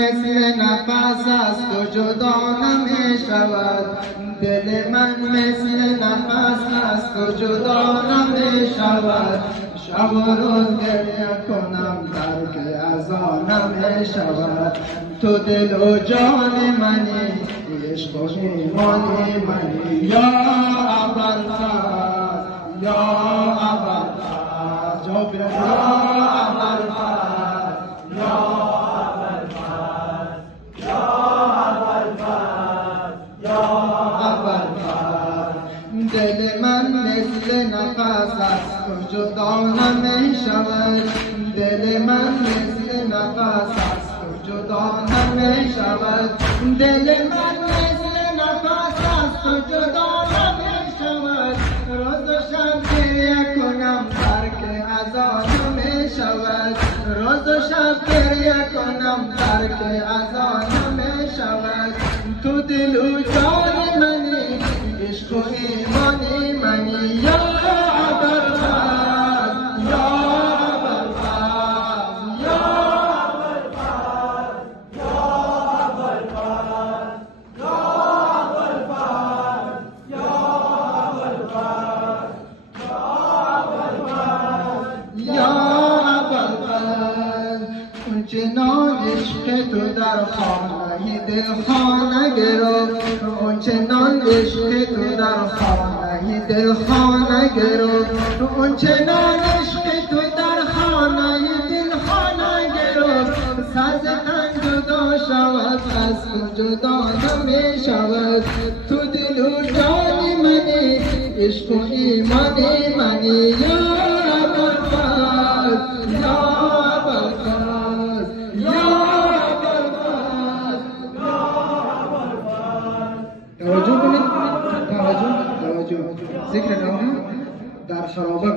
مثل نفس است و جدا نمی شود. دل من مثل نفس است و جدا نمی شود. شب و روز گریه کنم درک از آن نمی شود. تو دل و جان منی، عشق و ایمانی منی. یا ابوالفضل، یا ابوالفضل، یا ابوالفضل، دل من مثل نفس است و جدا نمی شود. دل من مثل نفس است و جدا نمی شود. دل من مثل نفس است و جدا نمی شود. روز و شب گریه کنم درک از آن نمی شود. روز و شب گریه کنم درک از آن نمی شود. تو دل و جان منی، عشق و ایمانی منی. یا ابوالفضل، یا ابوالفضل، یا ابوالفضل، یا ابوالفضل، یا ابوالفضل، یا ابوالفضل، یا ابوالفضل. اونچنان عشق تو در خانه دل خانه گرفت. اونچنان عشق تو در خانه دل خانه گرفت. اونچنان عشق تو در خانه دل خانه گرفت. ساز تن جدا شود، از تو جدا نمی شود. تو دل و جان منی، عشق و ایمانی منی. یا ابوالفضل، یا ابوالفضل، یا ابوالفضل. توجه کنید، توجه ذکر نام در خرابه